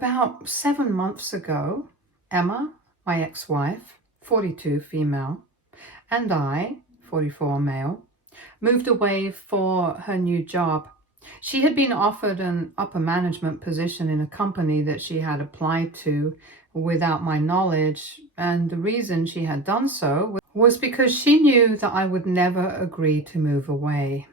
About 7 months ago, Emma, my ex-wife, 42 female, and I, 44 male, moved away for her new job. She had been offered an upper management position in a company that she had applied to without my knowledge, and the reason she had done so was because she knew that I would never agree to move away.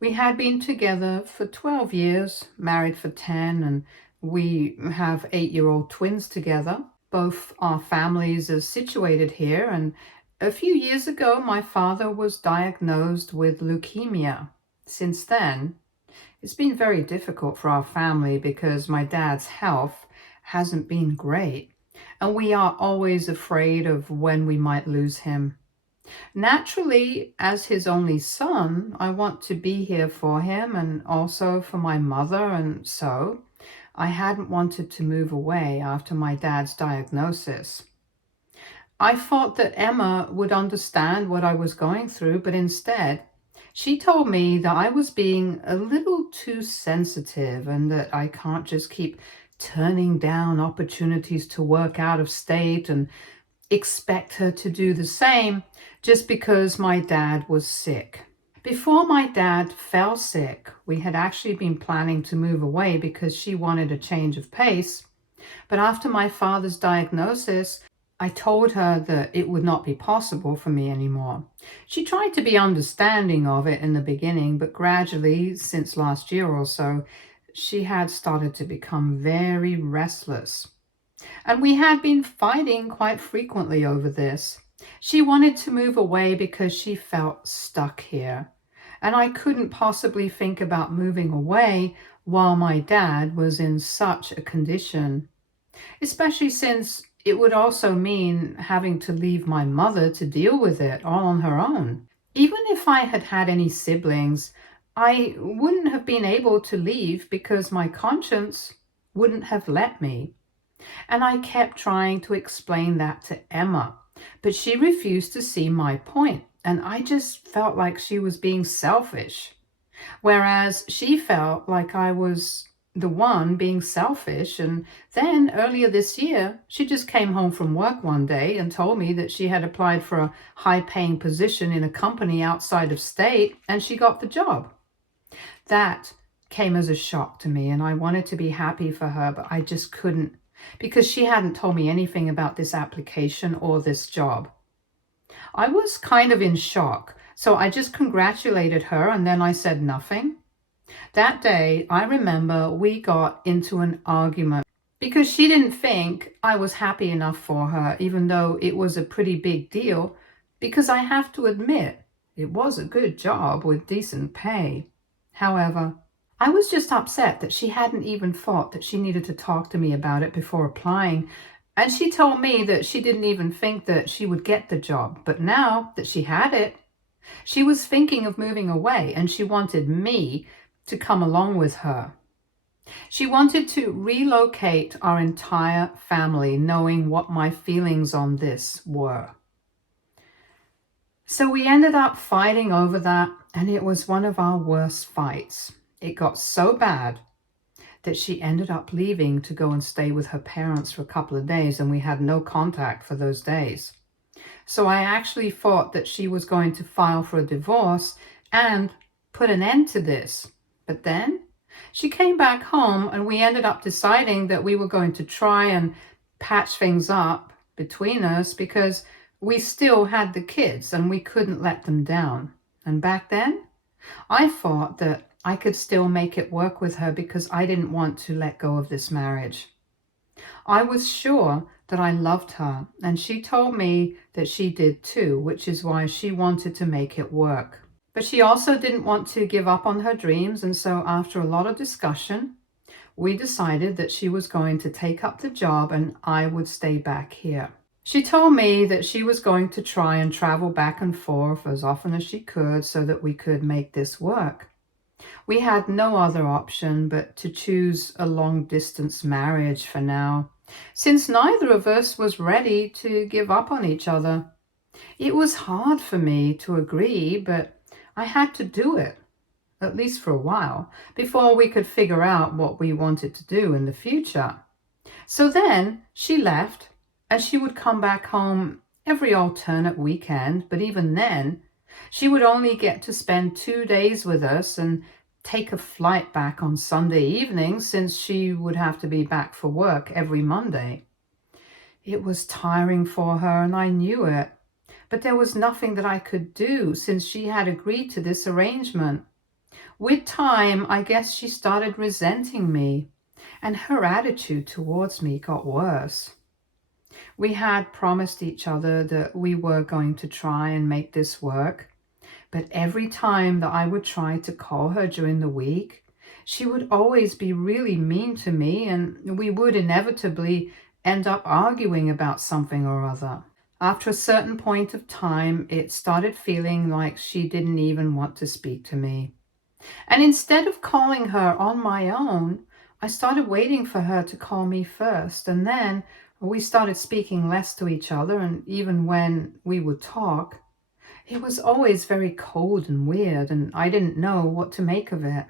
We had been together for 12 years, married for 10, and we have 8-year-old twins together. Both our families are situated here, and a few years ago, my father was diagnosed with leukemia. Since then, it's been very difficult for our family because my dad's health hasn't been great, and we are always afraid of when we might lose him. Naturally, as his only son, I want to be here for him and also for my mother, and so I hadn't wanted to move away after my dad's diagnosis. I thought that Emma would understand what I was going through, but instead, she told me that I was being a little too sensitive and that I can't just keep turning down opportunities to work out of state and expect her to do the same just because my dad was sick. Before my dad fell sick, we had actually been planning to move away because she wanted a change of pace. But after my father's diagnosis, I told her that it would not be possible for me anymore. She tried to be understanding of it in the beginning, but gradually, since last year or so, she had started to become very restless. And we had been fighting quite frequently over this. She wanted to move away because she felt stuck here. And I couldn't possibly think about moving away while my dad was in such a condition, especially since it would also mean having to leave my mother to deal with it all on her own. Even if I had had any siblings, I wouldn't have been able to leave because my conscience wouldn't have let me. And I kept trying to explain that to Emma, but she refused to see my point, and I just felt like she was being selfish, whereas she felt like I was the one being selfish. And then earlier this year, she just came home from work one day and told me that she had applied for a high-paying position in a company outside of state, and she got the job. That came as a shock to me, and I wanted to be happy for her, but I just couldn't, because she hadn't told me anything about this application or this job. I was kind of in shock, so I just congratulated her and then I said nothing. That day, I remember we got into an argument because she didn't think I was happy enough for her, even though it was a pretty big deal, because I have to admit, it was a good job with decent pay. However, I was just upset that she hadn't even thought that she needed to talk to me about it before applying, and she told me that she didn't even think that she would get the job. But now that she had it, she was thinking of moving away, and she wanted me to come along with her. She wanted to relocate our entire family, knowing what my feelings on this were. So we ended up fighting over that, and it was one of our worst fights. It got so bad that she ended up leaving to go and stay with her parents for a couple of days, and we had no contact for those days. So I actually thought that she was going to file for a divorce and put an end to this. But then she came back home, and we ended up deciding that we were going to try and patch things up between us because we still had the kids and we couldn't let them down. And back then, I thought that I could still make it work with her because I didn't want to let go of this marriage. I was sure that I loved her, and she told me that she did too, which is why she wanted to make it work. But she also didn't want to give up on her dreams, and so after a lot of discussion, we decided that she was going to take up the job and I would stay back here. She told me that she was going to try and travel back and forth as often as she could so that we could make this work. We had no other option but to choose a long-distance marriage for now, since neither of us was ready to give up on each other. It was hard for me to agree, but I had to do it. at least for a while, before we could figure out what we wanted to do in the future. So then she left, and she would come back home every alternate weekend, but even then, she would only get to spend 2 days with us and take a flight back on Sunday evening since she would have to be back for work every Monday. It was tiring for her, and I knew it, but there was nothing that I could do since she had agreed to this arrangement. With time, I guess she started resenting me, and her attitude towards me got worse. We had promised each other that we were going to try and make this work, but every time that I would try to call her during the week, she would always be really mean to me, and we would inevitably end up arguing about something or other. After a certain point of time, it started feeling like she didn't even want to speak to me. And instead of calling her on my own, I started waiting for her to call me first, and then we started speaking less to each other, and even when we would talk, it was always very cold and weird, and I didn't know what to make of it.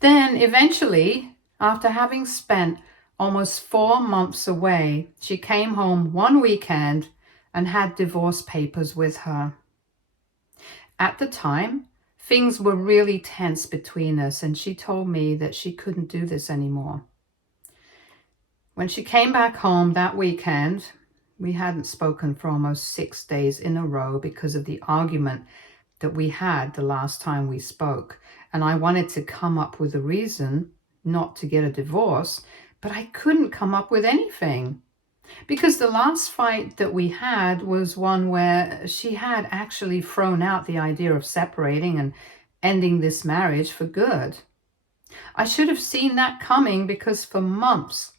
Then eventually, after having spent almost 4 months away, she came home one weekend and had divorce papers with her. At the time, things were really tense between us, and she told me that she couldn't do this anymore. When she came back home that weekend, we hadn't spoken for almost 6 days in a row because of the argument that we had the last time we spoke. And I wanted to come up with a reason not to get a divorce, but I couldn't come up with anything. Because the last fight that we had was one where she had actually thrown out the idea of separating and ending this marriage for good. I should have seen that coming, because for months,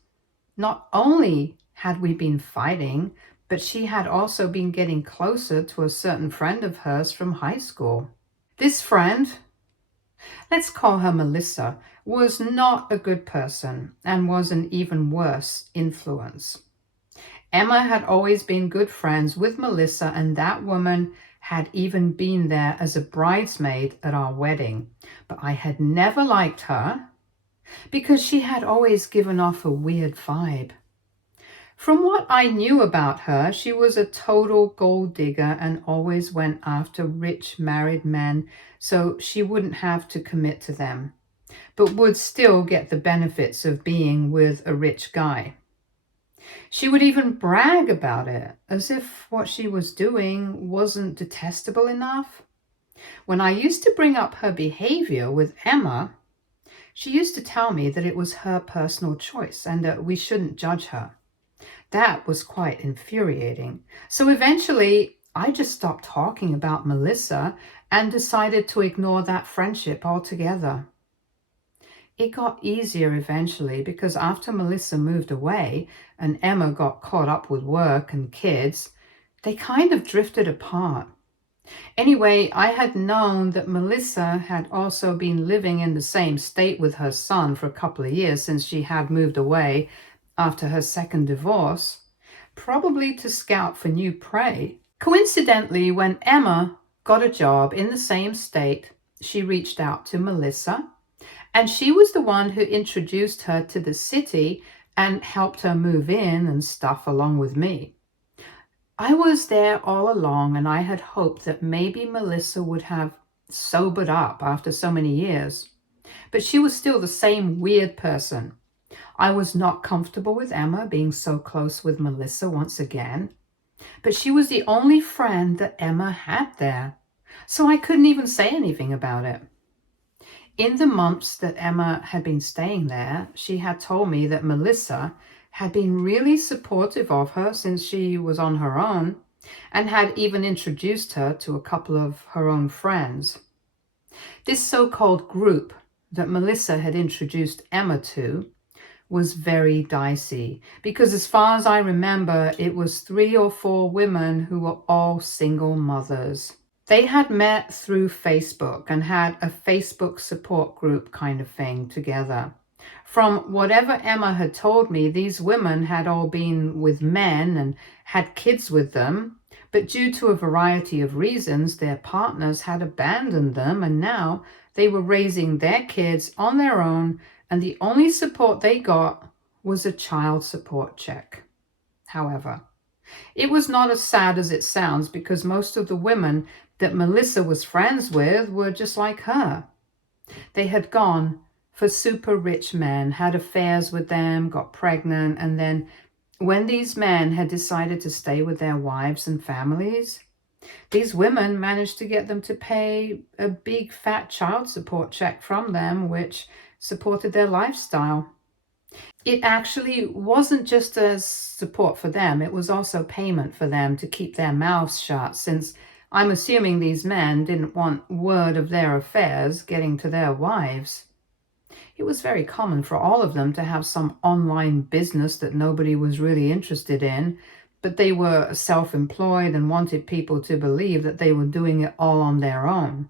not only had we been fighting, but she had also been getting closer to a certain friend of hers from high school. This friend, let's call her Melissa, was not a good person and was an even worse influence. Emma had always been good friends with Melissa, and that woman had even been there as a bridesmaid at our wedding. But I had never liked her because she had always given off a weird vibe. From what I knew about her, she was a total gold digger and always went after rich married men so she wouldn't have to commit to them, but would still get the benefits of being with a rich guy. She would even brag about it, as if what she was doing wasn't detestable enough. When I used to bring up her behavior with Emma, she used to tell me that it was her personal choice and that we shouldn't judge her. That was quite infuriating. So eventually, I just stopped talking about Melissa and decided to ignore that friendship altogether. It got easier eventually, because after Melissa moved away and Emma got caught up with work and kids, they kind of drifted apart. Anyway, I had known that Melissa had also been living in the same state with her son for a couple of years since she had moved away after her second divorce, probably to scout for new prey. Coincidentally, when Emma got a job in the same state, she reached out to Melissa, and she was the one who introduced her to the city and helped her move in and stuff along with me. I was there all along, and I had hoped that maybe Melissa would have sobered up after so many years. But she was still the same weird person. I was not comfortable with Emma being so close with Melissa once again. But she was the only friend that Emma had there, so I couldn't even say anything about it. In the months that Emma had been staying there, she had told me that Melissa had been really supportive of her since she was on her own, and had even introduced her to a couple of her own friends. This so-called group that Melissa had introduced Emma to was very dicey, because as far as I remember, it was 3 or 4 women who were all single mothers. They had met through Facebook and had a Facebook support group kind of thing together. From whatever Emma had told me, these women had all been with men and had kids with them, but due to a variety of reasons, their partners had abandoned them, and now They were raising their kids on their own, and the only support they got was a child support check. However, it was not as sad as it sounds, because most of the women that Melissa was friends with were just like her. They had gone for super rich men, had affairs with them, got pregnant, and then when these men had decided to stay with their wives and families, these women managed to get them to pay a big fat child support check from them, which supported their lifestyle. It actually wasn't just as support for them, it was also payment for them to keep their mouths shut, since I'm assuming these men didn't want word of their affairs getting to their wives. It was very common for all of them to have some online business that nobody was really interested in, but they were self-employed and wanted people to believe that they were doing it all on their own.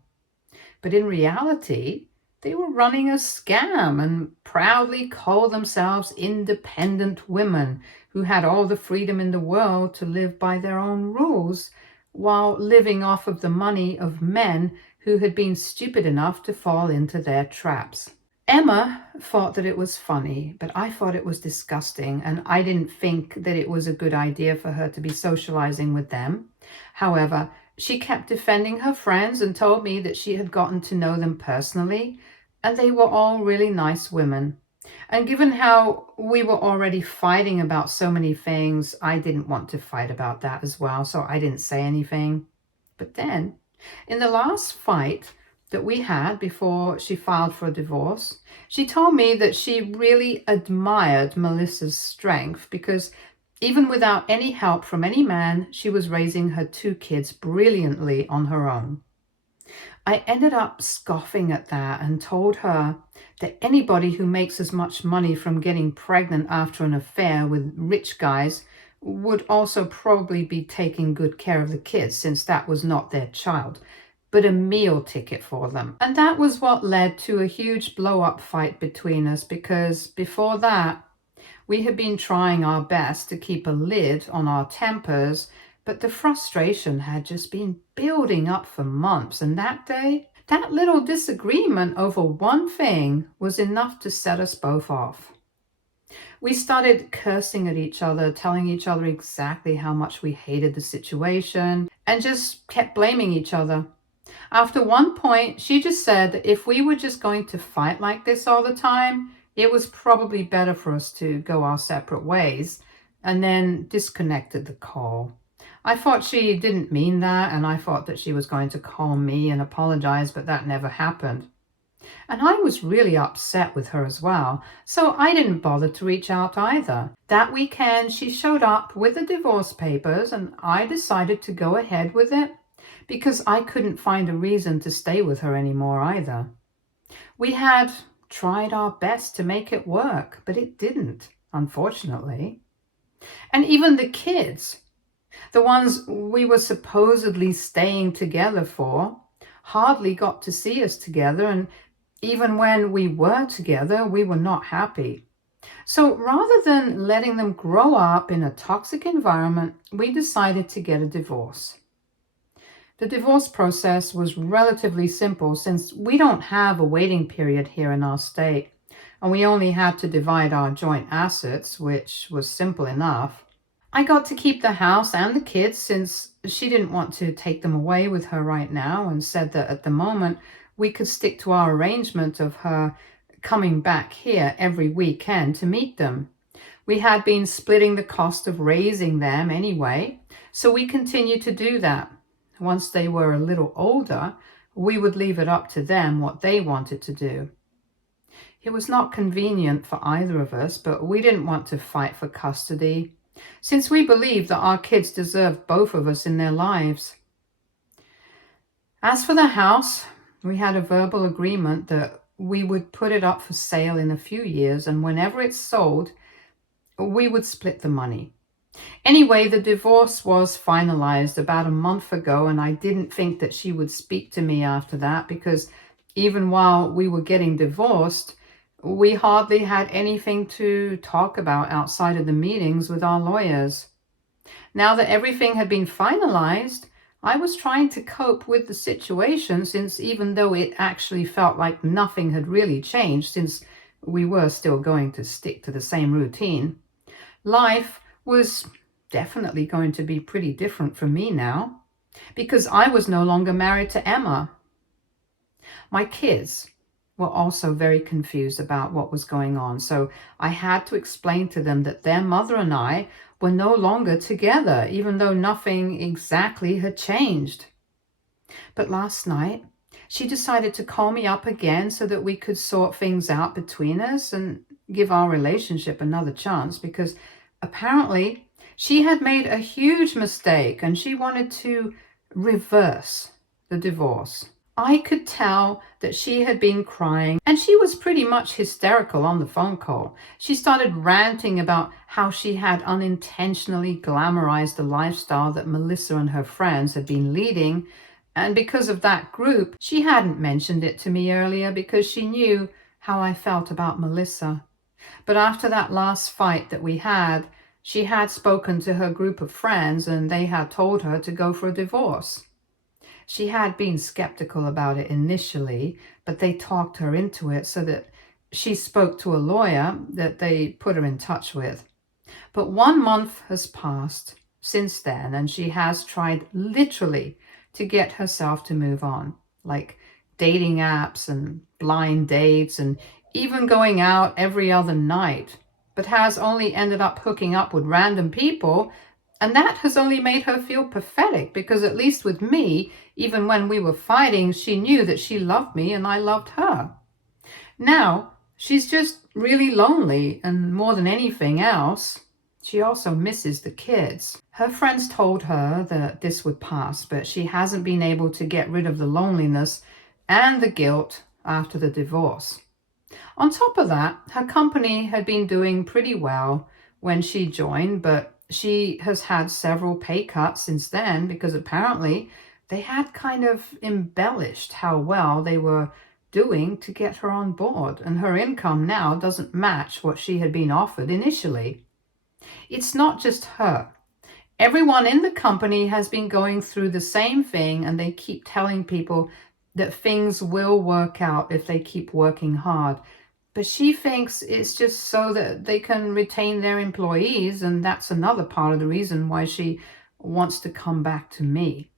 But in reality, they were running a scam and proudly called themselves independent women who had all the freedom in the world to live by their own rules, while living off of the money of men who had been stupid enough to fall into their traps. Emma thought that it was funny, but I thought it was disgusting, and I didn't think that it was a good idea for her to be socializing with them. However, she kept defending her friends and told me that she had gotten to know them personally, and they were all really nice women. And given how we were already fighting about so many things, I didn't want to fight about that as well, so I didn't say anything. But then, in the last fight that we had before she filed for a divorce, she told me that she really admired Melissa's strength, because even without any help from any man, she was raising her 2 kids brilliantly on her own. I ended up scoffing at that and told her that anybody who makes as much money from getting pregnant after an affair with rich guys would also probably be taking good care of the kids, since that was not their child, but a meal ticket for them. And that was what led to a huge blow-up fight between us, because before that, we had been trying our best to keep a lid on our tempers, but the frustration had just been building up for months. And that day, that little disagreement over one thing was enough to set us both off. We started cursing at each other, telling each other exactly how much we hated the situation, and just kept blaming each other. After one point, she just said that if we were just going to fight like this all the time, it was probably better for us to go our separate ways, and then disconnected the call. I thought she didn't mean that, and I thought that she was going to call me and apologize, but that never happened. And I was really upset with her as well, so I didn't bother to reach out either. That weekend, she showed up with the divorce papers, and I decided to go ahead with it, because I couldn't find a reason to stay with her anymore either. We had tried our best to make it work, but it didn't, unfortunately. And even the kids, the ones we were supposedly staying together for, hardly got to see us together, and even when we were together, we were not happy. So rather than letting them grow up in a toxic environment, we decided to get a divorce. The divorce process was relatively simple, since we don't have a waiting period here in our state, and we only had to divide our joint assets, which was simple enough. I got to keep the house and the kids, since she didn't want to take them away with her right now, and said that at the moment we could stick to our arrangement of her coming back here every weekend to meet them. We had been splitting the cost of raising them anyway, so we continued to do that. Once they were a little older, we would leave it up to them what they wanted to do. It was not convenient for either of us, but we didn't want to fight for custody, since we believed that our kids deserved both of us in their lives. As for the house, we had a verbal agreement that we would put it up for sale in a few years, and whenever it's sold, we would split the money. Anyway, the divorce was finalized about a month ago, and I didn't think that she would speak to me after that, because even while we were getting divorced, we hardly had anything to talk about outside of the meetings with our lawyers. Now that everything had been finalized, I was trying to cope with the situation, since even though it actually felt like nothing had really changed, since we were still going to stick to the same routine, life was definitely going to be pretty different for me now, because I was no longer married to Emma. My kids were also very confused about what was going on, so I had to explain to them that their mother and I were no longer together, even though nothing exactly had changed. But last night, she decided to call me up again so that we could sort things out between us and give our relationship another chance, because apparently she had made a huge mistake and she wanted to reverse the divorce. I could tell that she had been crying, and she was pretty much hysterical on the phone call. She started ranting about how she had unintentionally glamorized the lifestyle that Melissa and her friends had been leading, and because of that group, she hadn't mentioned it to me earlier because she knew how I felt about Melissa. But after that last fight that we had, she had spoken to her group of friends and they had told her to go for a divorce. She had been skeptical about it initially, but they talked her into it so that she spoke to a lawyer that they put her in touch with. But 1 month has passed since then, and she has tried literally to get herself to move on, like dating apps and blind dates and even going out every other night, but has only ended up hooking up with random people. And that has only made her feel pathetic, because at least with me, even when we were fighting, she knew that she loved me and I loved her. Now, she's just really lonely, and more than anything else, she also misses the kids. Her friends told her that this would pass, but she hasn't been able to get rid of the loneliness and the guilt after the divorce. On top of that, her company had been doing pretty well when she joined, but she has had several pay cuts since then, because apparently they had kind of embellished how well they were doing to get her on board, and her income now doesn't match what she had been offered initially. It's not just her. Everyone in the company has been going through the same thing, and they keep telling people that things will work out if they keep working hard. But she thinks it's just so that they can retain their employees, and that's another part of the reason why she wants to come back to me.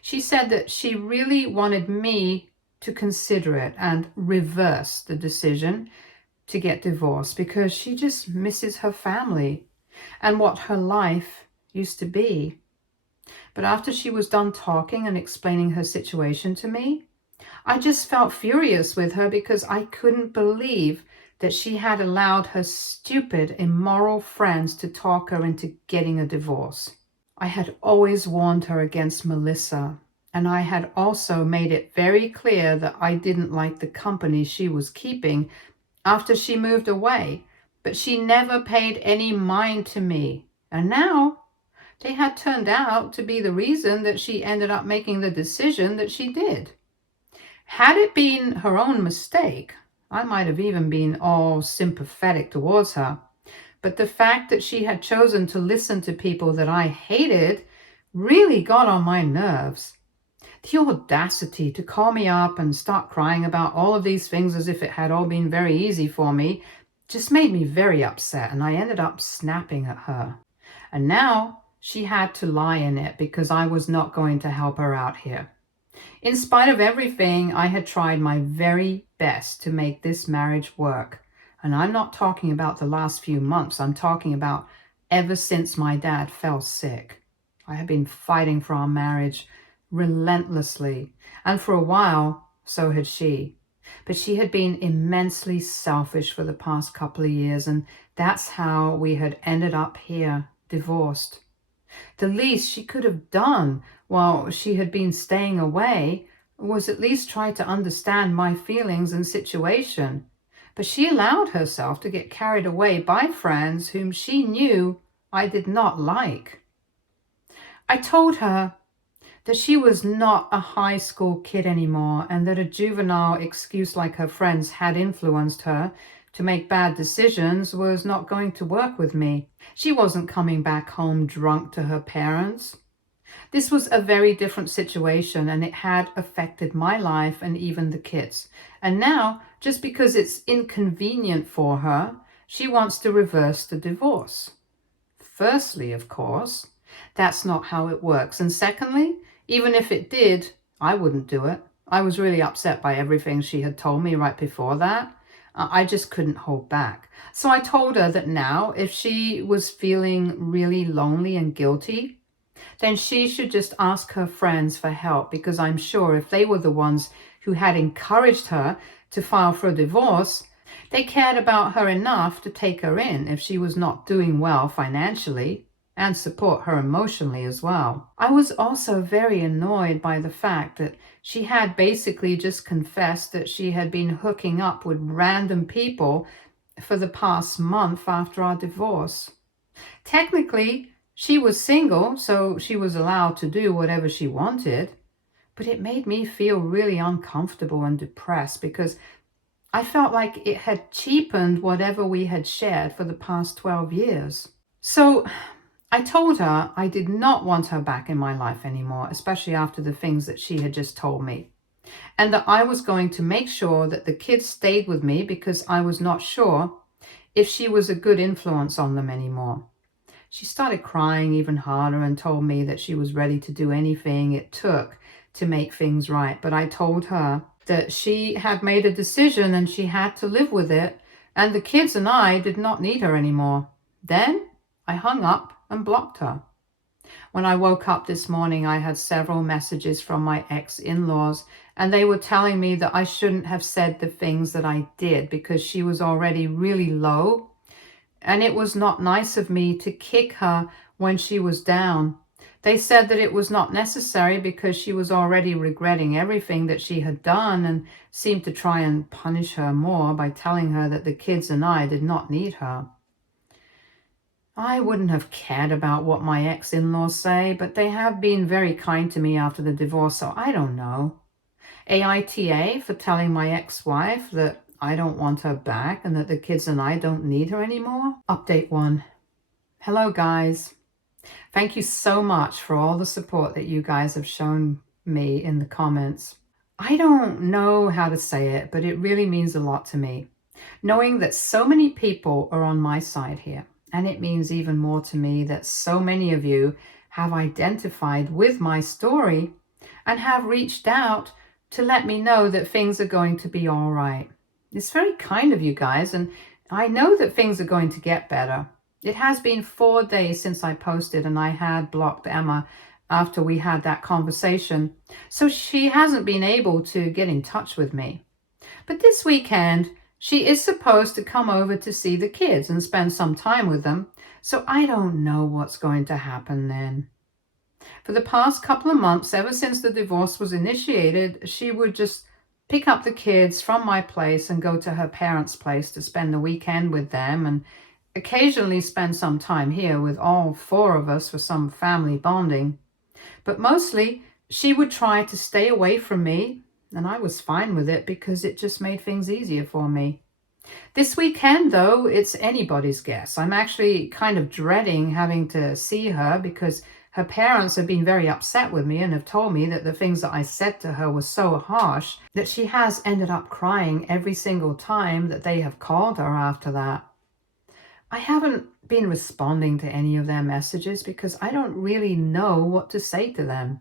She said that she really wanted me to consider it and reverse the decision to get divorced, because she just misses her family and what her life used to be. But after she was done talking and explaining her situation to me, I just felt furious with her, because I couldn't believe that she had allowed her stupid, immoral friends to talk her into getting a divorce. I had always warned her against Melissa, and I had also made it very clear that I didn't like the company she was keeping after she moved away, but she never paid any mind to me. And now they had turned out to be the reason that she ended up making the decision that she did. Had it been her own mistake, I might have even been all sympathetic towards her. But the fact that she had chosen to listen to people that I hated really got on my nerves. The audacity to call me up and start crying about all of these things as if it had all been very easy for me just made me very upset, and I ended up snapping at her. And now she had to lie in it because I was not going to help her out here. In spite of everything, I had tried my very best to make this marriage work. And I'm not talking about the last few months. I'm talking about ever since my dad fell sick. I had been fighting for our marriage relentlessly. And for a while, so had she. But she had been immensely selfish for the past couple of years. And that's how we had ended up here, divorced. The least she could have done while she had been staying away was at least try to understand my feelings and situation. But she allowed herself to get carried away by friends whom she knew I did not like. I told her that she was not a high school kid anymore, and that a juvenile excuse like her friends had influenced her to make bad decisions was not going to work with me. She wasn't coming back home drunk to her parents. This was a very different situation, and it had affected my life and even the kids. And now, just because it's inconvenient for her, she wants to reverse the divorce. Firstly, of course, that's not how it works. And secondly, even if it did, I wouldn't do it. I was really upset by everything she had told me right before that. I just couldn't hold back. So I told her that now, if she was feeling really lonely and guilty, then she should just ask her friends for help, because I'm sure if they were the ones who had encouraged her to file for a divorce, they cared about her enough to take her in if she was not doing well financially, and support her emotionally as well. I was also very annoyed by the fact that she had basically just confessed that she had been hooking up with random people for the past month after our divorce. Technically, she was single, so she was allowed to do whatever she wanted, but it made me feel really uncomfortable and depressed, because I felt like it had cheapened whatever we had shared for the past 12 years. So I told her I did not want her back in my life anymore, especially after the things that she had just told me, and that I was going to make sure that the kids stayed with me, because I was not sure if she was a good influence on them anymore. She started crying even harder and told me that she was ready to do anything it took to make things right. But I told her that she had made a decision and she had to live with it, and the kids and I did not need her anymore. Then I hung up and blocked her. When I woke up this morning, I had several messages from my ex-in-laws, and they were telling me that I shouldn't have said the things that I did, because she was already really low, and it was not nice of me to kick her when she was down. They said that it was not necessary because she was already regretting everything that she had done, and seemed to try and punish her more by telling her that the kids and I did not need her. I wouldn't have cared about what my ex-in-laws say, but they have been very kind to me after the divorce, so I don't know. AITA for telling my ex-wife that I don't want her back and that the kids and I don't need her anymore. Update 1. Hello, guys. Thank you so much for all the support that you guys have shown me in the comments. I don't know how to say it, but it really means a lot to me, knowing that so many people are on my side here. And it means even more to me that so many of you have identified with my story and have reached out to let me know that things are going to be all right. It's very kind of you guys, and I know that things are going to get better. It has been 4 days since I posted, and I had blocked Emma after we had that conversation, so she hasn't been able to get in touch with me. But this weekend, she is supposed to come over to see the kids and spend some time with them, so I don't know what's going to happen then. For the past couple of months, ever since the divorce was initiated, she would just pick up the kids from my place and go to her parents' place to spend the weekend with them, and occasionally spend some time here with all 4 of us for some family bonding. But mostly, she would try to stay away from me, and I was fine with it because it just made things easier for me. This weekend, though, it's anybody's guess. I'm actually kind of dreading having to see her, because her parents have been very upset with me and have told me that the things that I said to her were so harsh that she has ended up crying every single time that they have called her after that. I haven't been responding to any of their messages because I don't really know what to say to them.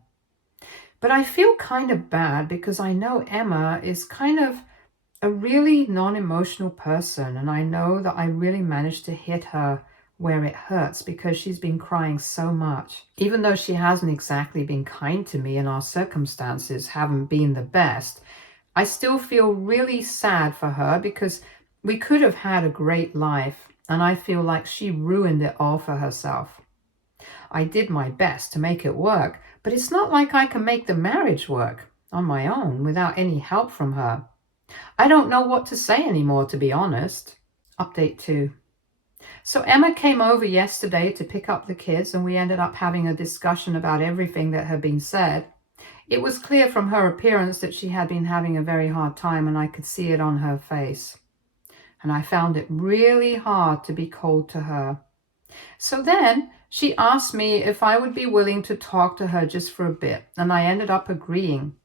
But I feel kind of bad because I know Emma is kind of a really non-emotional person, and I know that I really managed to hit her where it hurts because she's been crying so much. Even though she hasn't exactly been kind to me and our circumstances haven't been the best, I still feel really sad for her because we could have had a great life, and I feel like she ruined it all for herself. I did my best to make it work, but it's not like I can make the marriage work on my own without any help from her. I don't know what to say anymore, to be honest. Update 2. So Emma came over yesterday to pick up the kids, and we ended up having a discussion about everything that had been said. It was clear from her appearance that she had been having a very hard time, and I could see it on her face. And I found it really hard to be cold to her. So then she asked me if I would be willing to talk to her just for a bit, and I ended up agreeing.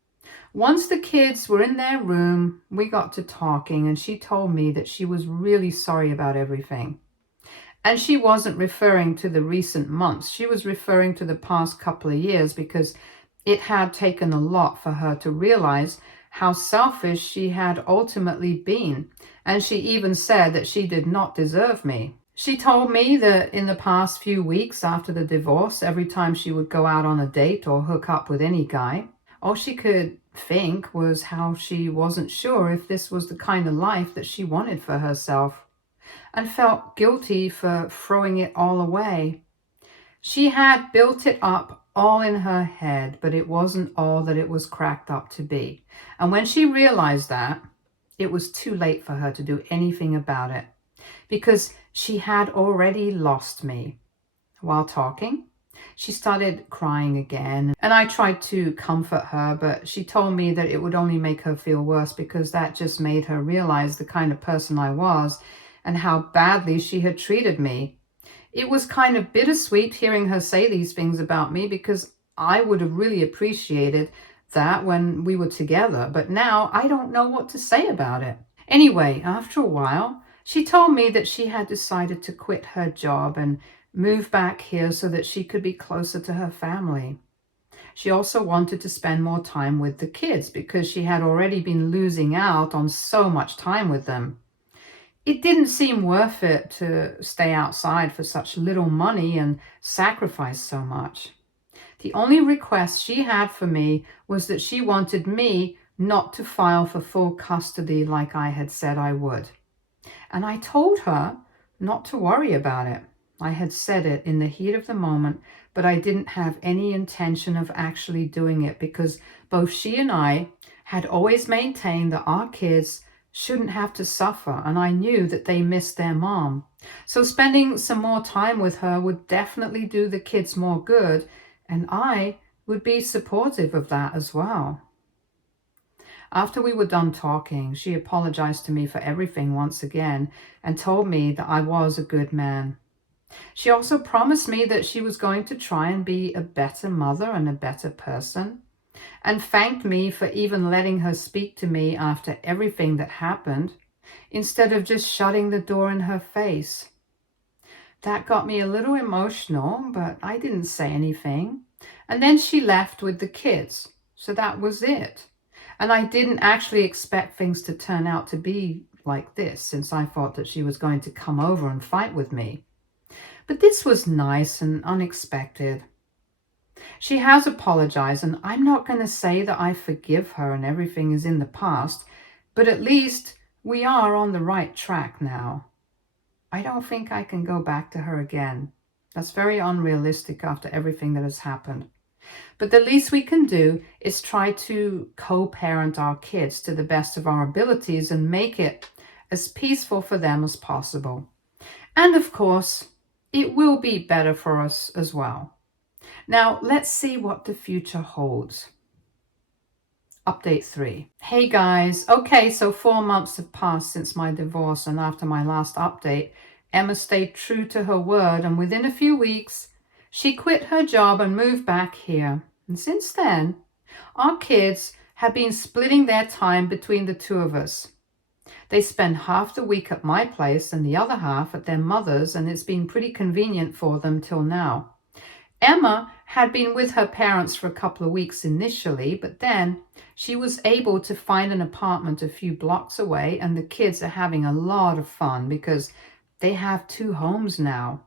Once the kids were in their room, we got to talking, and she told me that she was really sorry about everything. And she wasn't referring to the recent months. She was referring to the past couple of years because it had taken a lot for her to realize how selfish she had ultimately been. And she even said that she did not deserve me. She told me that in the past few weeks after the divorce, every time she would go out on a date or hook up with any guy, all she could think was how she wasn't sure if this was the kind of life that she wanted for herself, and felt guilty for throwing it all away. She had built it up all in her head, but it wasn't all that it was cracked up to be. And when she realized that, it was too late for her to do anything about it, because she had already lost me. While talking, she started crying again, and I tried to comfort her, but she told me that it would only make her feel worse because that just made her realize the kind of person I was and how badly she had treated me. It was kind of bittersweet hearing her say these things about me because I would have really appreciated that when we were together, but now I don't know what to say about it. Anyway, after a while, she told me that she had decided to quit her job and move back here so that she could be closer to her family. She also wanted to spend more time with the kids because she had already been losing out on so much time with them. It didn't seem worth it to stay outside for such little money and sacrifice so much. The only request she had for me was that she wanted me not to file for full custody like I had said I would. And I told her not to worry about it. I had said it in the heat of the moment, but I didn't have any intention of actually doing it because both she and I had always maintained that our kids shouldn't have to suffer, and I knew that they missed their mom. So spending some more time with her would definitely do the kids more good, and I would be supportive of that as well. After we were done talking, she apologized to me for everything once again and told me that I was a good man. She also promised me that she was going to try and be a better mother and a better person, and thanked me for even letting her speak to me after everything that happened, instead of just shutting the door in her face. That got me a little emotional, but I didn't say anything. And then she left with the kids, so that was it. And I didn't actually expect things to turn out to be like this, since I thought that she was going to come over and fight with me. But this was nice and unexpected. She has apologized, and I'm not going to say that I forgive her and everything is in the past, but at least we are on the right track now. I don't think I can go back to her again. That's very unrealistic after everything that has happened. But the least we can do is try to co-parent our kids to the best of our abilities and make it as peaceful for them as possible. And of course, it will be better for us as well. Now, let's see what the future holds. Update 3. Hey guys, okay, so 4 months have passed since my divorce, and after my last update, Emma stayed true to her word, and within a few weeks, she quit her job and moved back here. And since then, our kids have been splitting their time between the two of us. They spend half the week at my place and the other half at their mother's, and it's been pretty convenient for them till now. Emma had been with her parents for a couple of weeks initially, but then she was able to find an apartment a few blocks away, and the kids are having a lot of fun because they have 2 homes now.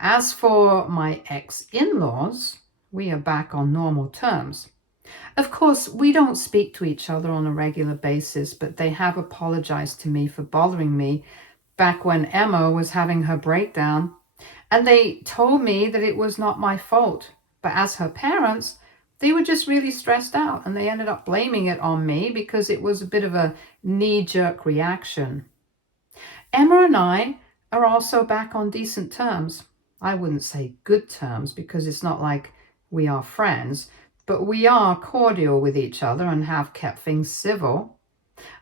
As for my ex-in-laws, we are back on normal terms. Of course, we don't speak to each other on a regular basis, but they have apologized to me for bothering me back when Emma was having her breakdown. And they told me that it was not my fault. But as her parents, they were just really stressed out, and they ended up blaming it on me because it was a bit of a knee-jerk reaction. Emma and I are also back on decent terms. I wouldn't say good terms because it's not like we are friends, but we are cordial with each other and have kept things civil.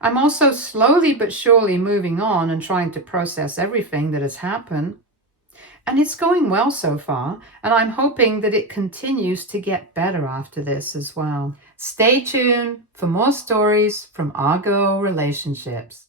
I'm also slowly but surely moving on and trying to process everything that has happened. And it's going well so far, and I'm hoping that it continues to get better after this as well. Stay tuned for more stories from our girl relationships.